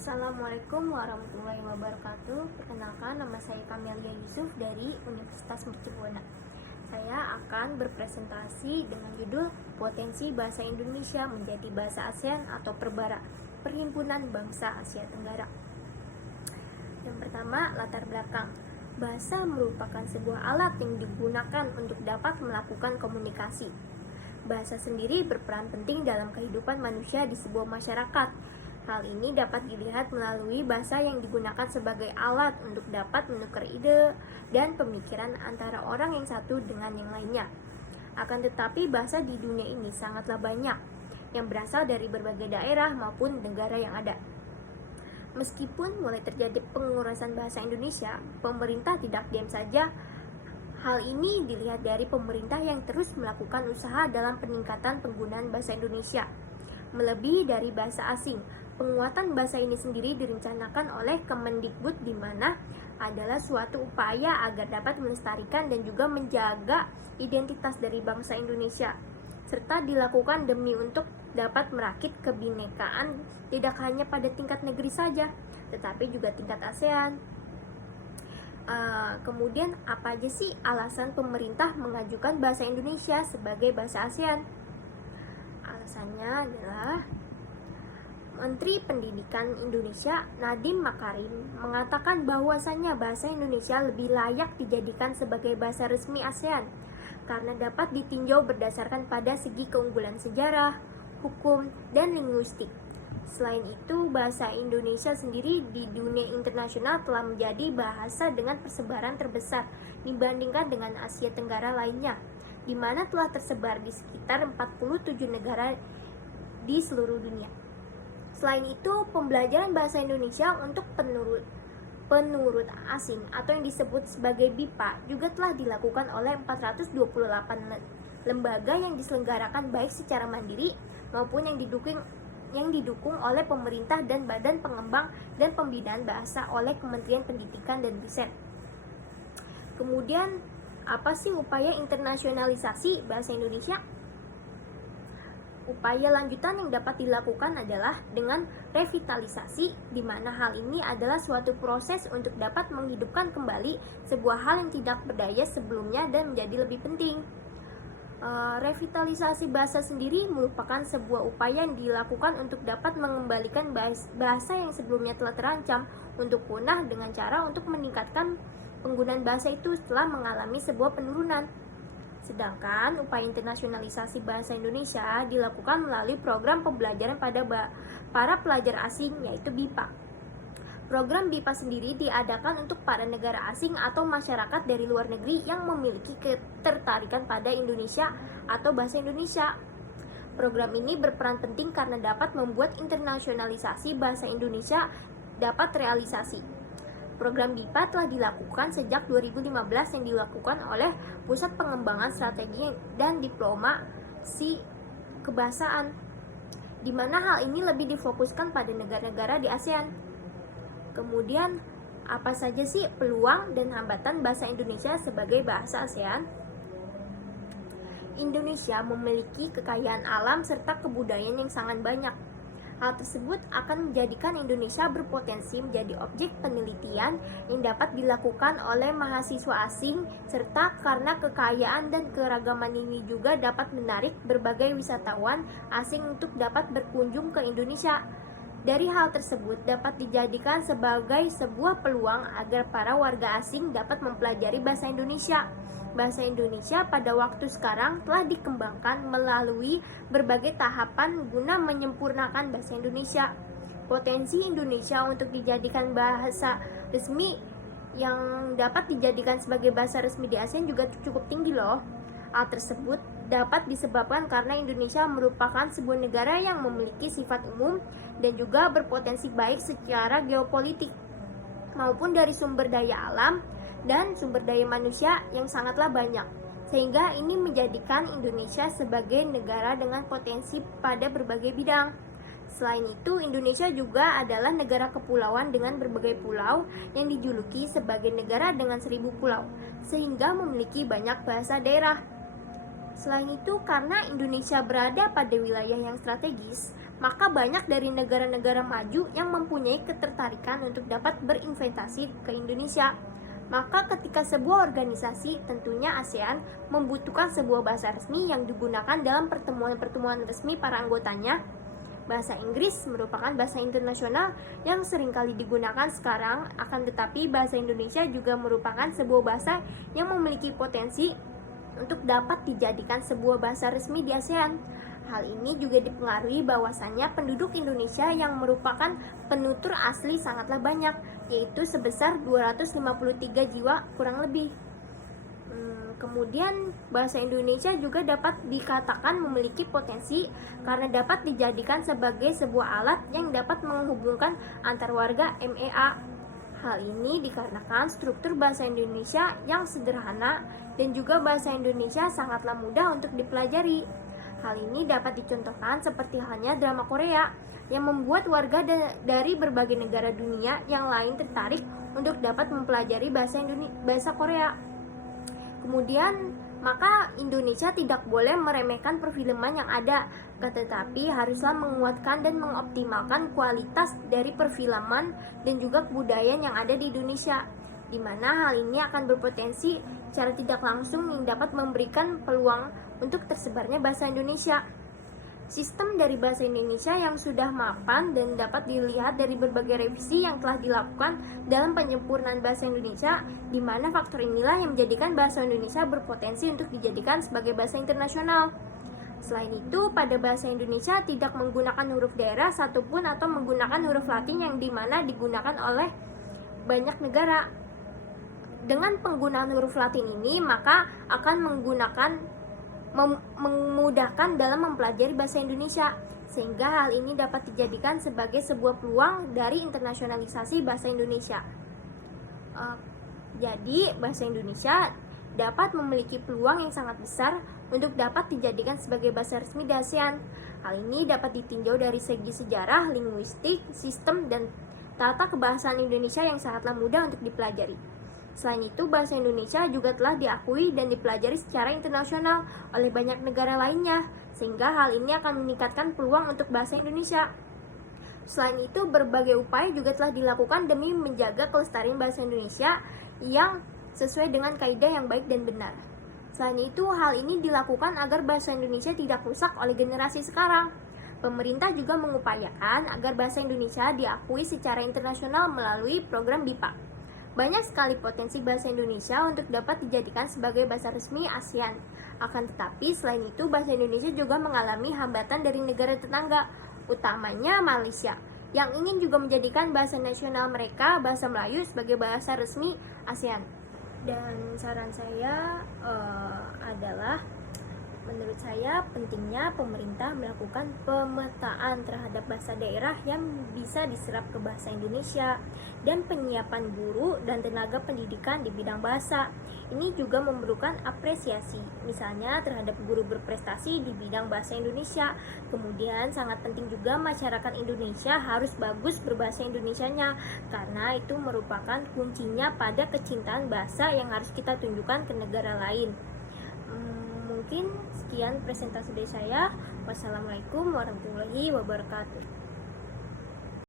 Assalamualaikum warahmatullahi wabarakatuh. Perkenalkan, nama saya Kamelia Yusuf dari Universitas Mercubuana. Saya akan berpresentasi dengan judul Potensi Bahasa Indonesia Menjadi Bahasa ASEAN atau Perbara, Perhimpunan Bangsa Asia Tenggara. Yang pertama, latar belakang. Bahasa merupakan sebuah alat yang digunakan untuk dapat melakukan komunikasi. Bahasa sendiri berperan penting dalam kehidupan manusia di sebuah masyarakat. Hal ini dapat dilihat melalui bahasa yang digunakan sebagai alat untuk dapat menukar ide dan pemikiran antara orang yang satu dengan yang lainnya. Akan tetapi bahasa di dunia ini sangatlah banyak, yang berasal dari berbagai daerah maupun negara yang ada. Meskipun mulai terjadi pengurusan bahasa Indonesia, pemerintah tidak diam saja. Hal ini dilihat dari pemerintah yang terus melakukan usaha dalam peningkatan penggunaan bahasa Indonesia, melebihi dari bahasa asing. Penguatan bahasa ini sendiri direncanakan oleh Kemendikbud, di mana adalah suatu upaya agar dapat melestarikan dan juga menjaga identitas dari bangsa Indonesia, serta dilakukan demi untuk dapat merakit kebinekaan tidak hanya pada tingkat negeri saja, tetapi juga tingkat ASEAN. Kemudian apa aja sih alasan pemerintah mengajukan bahasa Indonesia sebagai bahasa ASEAN? Alasannya adalah Menteri Pendidikan Indonesia Nadiem Makarim mengatakan bahwasannya bahasa Indonesia lebih layak dijadikan sebagai bahasa resmi ASEAN karena dapat ditinjau berdasarkan pada segi keunggulan sejarah, hukum, dan linguistik. Selain itu, bahasa Indonesia sendiri di dunia internasional telah menjadi bahasa dengan persebaran terbesar dibandingkan dengan Asia Tenggara lainnya, di mana telah tersebar di sekitar 47 negara di seluruh dunia. Selain itu, pembelajaran bahasa Indonesia untuk penurut asing atau yang disebut sebagai BIPA juga telah dilakukan oleh 428 lembaga yang diselenggarakan baik secara mandiri maupun yang didukung oleh pemerintah dan Badan Pengembang dan Pembinaan Bahasa oleh Kementerian Pendidikan dan Riset. Kemudian, apa sih upaya internasionalisasi bahasa Indonesia? Upaya lanjutan yang dapat dilakukan adalah dengan revitalisasi, di mana hal ini adalah suatu proses untuk dapat menghidupkan kembali sebuah hal yang tidak berdaya sebelumnya dan menjadi lebih penting. Revitalisasi bahasa sendiri merupakan sebuah upaya yang dilakukan untuk dapat mengembalikan bahasa yang sebelumnya telah terancam untuk punah dengan cara untuk meningkatkan penggunaan bahasa itu setelah mengalami sebuah penurunan. Sedangkan upaya internasionalisasi bahasa Indonesia dilakukan melalui program pembelajaran pada para pelajar asing, yaitu BIPA. Program BIPA sendiri diadakan untuk para negara asing atau masyarakat dari luar negeri yang memiliki ketertarikan pada Indonesia atau bahasa Indonesia. Program ini berperan penting karena dapat membuat internasionalisasi bahasa Indonesia dapat realisasi. Program BIPA telah dilakukan sejak 2015 yang dilakukan oleh Pusat Pengembangan Strategi dan Diplomasi Kebahasaan, di mana hal ini lebih difokuskan pada negara-negara di ASEAN. Kemudian, apa saja sih peluang dan hambatan bahasa Indonesia sebagai bahasa ASEAN? Indonesia memiliki kekayaan alam serta kebudayaan yang sangat banyak. Hal tersebut akan menjadikan Indonesia berpotensi menjadi objek penelitian yang dapat dilakukan oleh mahasiswa asing, serta karena kekayaan dan keragaman ini juga dapat menarik berbagai wisatawan asing untuk dapat berkunjung ke Indonesia. Dari hal tersebut dapat dijadikan sebagai sebuah peluang agar para warga asing dapat mempelajari bahasa Indonesia. Bahasa Indonesia pada waktu sekarang telah dikembangkan melalui berbagai tahapan guna menyempurnakan bahasa Indonesia. Potensi Indonesia untuk dijadikan bahasa resmi yang dapat dijadikan sebagai bahasa resmi di ASEAN juga cukup tinggi loh. Hal tersebut dapat disebabkan karena Indonesia merupakan sebuah negara yang memiliki sifat umum dan juga berpotensi baik secara geopolitik maupun dari sumber daya alam dan sumber daya manusia yang sangatlah banyak, sehingga ini menjadikan Indonesia sebagai negara dengan potensi pada berbagai bidang. Selain itu, Indonesia juga adalah negara kepulauan dengan berbagai pulau yang dijuluki sebagai negara dengan 1000 pulau, sehingga memiliki banyak bahasa daerah. Selain itu, karena Indonesia berada pada wilayah yang strategis, maka banyak dari negara-negara maju yang mempunyai ketertarikan untuk dapat berinvestasi ke Indonesia. Maka ketika sebuah organisasi, tentunya ASEAN, membutuhkan sebuah bahasa resmi yang digunakan dalam pertemuan-pertemuan resmi para anggotanya. Bahasa Inggris merupakan bahasa internasional yang seringkali digunakan sekarang, akan tetapi bahasa Indonesia juga merupakan sebuah bahasa yang memiliki potensi untuk dapat dijadikan sebuah bahasa resmi di ASEAN. Hal ini juga dipengaruhi bahwasannya penduduk Indonesia yang merupakan penutur asli sangatlah banyak, yaitu sebesar 253 jiwa kurang lebih. Kemudian bahasa Indonesia juga dapat dikatakan memiliki potensi karena dapat dijadikan sebagai sebuah alat yang dapat menghubungkan antar warga MEA. Hal ini dikarenakan struktur bahasa Indonesia yang sederhana dan juga bahasa Indonesia sangatlah mudah untuk dipelajari. Hal ini dapat dicontohkan seperti halnya drama Korea yang membuat warga dari berbagai negara dunia yang lain tertarik untuk dapat mempelajari bahasa Korea. Kemudian, maka Indonesia tidak boleh meremehkan perfilman yang ada, tetapi haruslah menguatkan dan mengoptimalkan kualitas dari perfilman dan juga kebudayaan yang ada di Indonesia, di mana hal ini akan berpotensi secara tidak langsung yang dapat memberikan peluang untuk tersebarnya bahasa Indonesia. Sistem dari bahasa Indonesia yang sudah mapan dan dapat dilihat dari berbagai revisi yang telah dilakukan dalam penyempurnaan bahasa Indonesia, di mana faktor inilah yang menjadikan bahasa Indonesia berpotensi untuk dijadikan sebagai bahasa internasional. Selain itu, pada bahasa Indonesia tidak menggunakan huruf daerah satupun atau menggunakan huruf Latin yang dimana digunakan oleh banyak negara. Dengan penggunaan huruf Latin ini, maka akan memudahkan dalam mempelajari bahasa Indonesia, sehingga hal ini dapat dijadikan sebagai sebuah peluang dari internasionalisasi bahasa Indonesia. Jadi bahasa Indonesia dapat memiliki peluang yang sangat besar untuk dapat dijadikan sebagai bahasa resmi di ASEAN. Hal ini dapat ditinjau dari segi sejarah, linguistik, sistem, dan tata kebahasaan Indonesia yang sangatlah mudah untuk dipelajari. Selain itu, bahasa Indonesia juga telah diakui dan dipelajari secara internasional oleh banyak negara lainnya, sehingga hal ini akan meningkatkan peluang untuk bahasa Indonesia. Selain itu, berbagai upaya juga telah dilakukan demi menjaga kelestarian bahasa Indonesia yang sesuai dengan kaidah yang baik dan benar. Selain itu, hal ini dilakukan agar bahasa Indonesia tidak rusak oleh generasi sekarang. Pemerintah juga mengupayakan agar bahasa Indonesia diakui secara internasional melalui program BIPA. Banyak sekali potensi bahasa Indonesia untuk dapat dijadikan sebagai bahasa resmi ASEAN. Akan tetapi, selain itu, bahasa Indonesia juga mengalami hambatan dari negara tetangga, utamanya Malaysia, yang ingin juga menjadikan bahasa nasional mereka, bahasa Melayu, sebagai bahasa resmi ASEAN. Dan saran saya adalah, menurut saya pentingnya pemerintah melakukan pemetaan terhadap bahasa daerah yang bisa diserap ke bahasa Indonesia dan penyiapan guru dan tenaga pendidikan di bidang bahasa. Ini juga memerlukan apresiasi, misalnya terhadap guru berprestasi di bidang bahasa Indonesia. Kemudian sangat penting juga masyarakat Indonesia harus bagus berbahasa Indonesianya, karena itu merupakan kuncinya pada kecintaan bahasa yang harus kita tunjukkan ke negara lain. Mungkin sekian presentasi dari saya. Wassalamualaikum warahmatullahi wabarakatuh.